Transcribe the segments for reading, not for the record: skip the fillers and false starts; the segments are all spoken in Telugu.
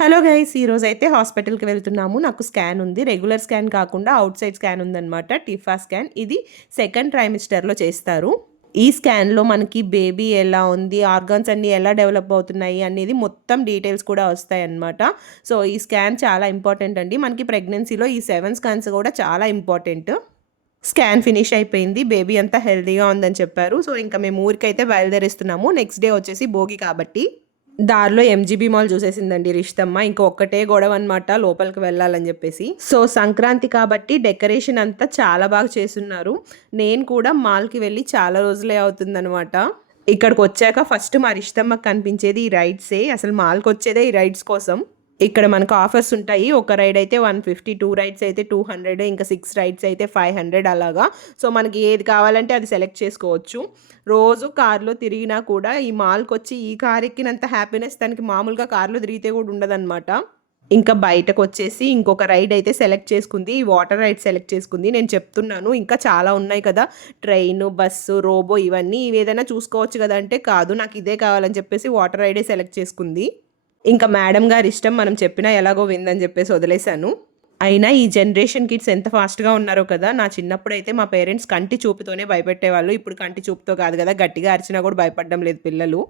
హలో గైస్, ఈరోజైతే హాస్పిటల్కి వెళ్తున్నాము. నాకు స్కాన్ ఉంది. రెగ్యులర్ స్కాన్ కాకుండా అవుట్ సైడ్ స్కాన్ ఉందన్నమాట. TIFFA scan. ఇది సెకండ్ ట్రైమిస్టర్లో చేస్తారు. ఈ స్కాన్లో మనకి బేబీ ఎలా ఉంది, ఆర్గాన్స్ అన్నీ ఎలా డెవలప్ అవుతున్నాయి అనేది మొత్తం డీటెయిల్స్ కూడా వస్తాయన్నమాట. సో ఈ స్కాన్ చాలా ఇంపార్టెంట్ అండి. మనకి ప్రెగ్నెన్సీలో ఈ 7 స్కాన్స్ కూడా చాలా ఇంపార్టెంట్. స్కాన్ ఫినిష్ అయిపోయింది. బేబీ అంతా హెల్తీగా ఉందని చెప్పారు. సో ఇంకా మేము ఊరికైతే బయలుదేరిస్తున్నాము. నెక్స్ట్ డే వచ్చేసి భోగి కాబట్టి. దారిలో ఎంజీబీ మాల్ చూసేసిందండి రిషితమ్మ. ఇంక ఒక్కటే గొడవ అనమాట లోపలికి వెళ్ళాలని చెప్పేసి. సో సంక్రాంతి కాబట్టి డెకరేషన్ అంతా చాలా బాగా చేస్తున్నారు. నేను కూడా మాల్కి వెళ్ళి చాలా రోజులే అవుతుందనమాట. ఇక్కడికి వచ్చాక ఫస్ట్ మా రిషితమ్మకి కనిపించేది ఈ రైడ్సే. అసలు మాల్కి వచ్చేదే ఈ రైడ్స్ కోసం. ఇక్కడ మనకు ఆఫర్స్ ఉంటాయి. ఒక రైడ్ అయితే 150, 2 రైడ్స్ అయితే 200, ఇంకా 6 రైడ్స్ అయితే 500 అలాగా. సో మనకి ఏది కావాలంటే అది సెలెక్ట్ చేసుకోవచ్చు. రోజు కార్లో తిరిగినా కూడా ఈ మాల్కి వచ్చి ఈ కార్ ఎక్కినంత హ్యాపీనెస్ దానికి మామూలుగా కార్లో తిరిగితే కూడా ఉండదన్నమాట. ఇంకా బయటకు వచ్చేసి ఇంకొక రైడ్ అయితే సెలెక్ట్ చేసుకుంది. ఈ వాటర్ రైడ్ సెలెక్ట్ చేసుకుంది. నేను చెప్తున్నాను ఇంకా చాలా ఉన్నాయి కదా, ట్రైన్, బస్సు, రోబో, ఇవన్నీ ఏదైనా చూసుకోవచ్చు కదా అంటే కాదు, నాకు ఇదే కావాలని చెప్పేసి వాటర్ రైడే సెలెక్ట్ చేసుకుంది. ఇంకా మేడం గారి ఇష్టం, మనం చెప్పినా ఎలాగో విందని చెప్పేసి వదిలేశాను. అయినా ఈ జనరేషన్ కిడ్స్ ఎంత ఫాస్ట్గా ఉన్నారో కదా. నా చిన్నప్పుడైతే మా పేరెంట్స్ కంటి చూపుతోనే భయపెట్టేవాళ్ళు. ఇప్పుడు కంటి చూపుతో కాదు కదా, గట్టిగా అరిచినా కూడా భయపడడం లేదు పిల్లలు.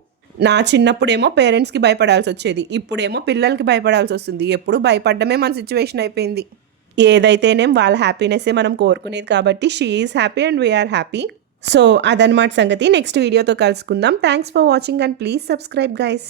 నా చిన్నప్పుడేమో పేరెంట్స్కి భయపడాల్సి వచ్చేది, ఇప్పుడేమో పిల్లలకి భయపడాల్సి వస్తుంది. ఎప్పుడు భయపడడమే మన సిచ్యువేషన్ అయిపోయింది. ఏదైతేనేం వాళ్ళ హ్యాపీనెస్సే మనం కోరుకునేది కాబట్టి she is happy and we are happy. So అదనమాట సంగతి. నెక్స్ట్ వీడియోతో కలుసుకుందాం. Thanks for watching and please subscribe guys.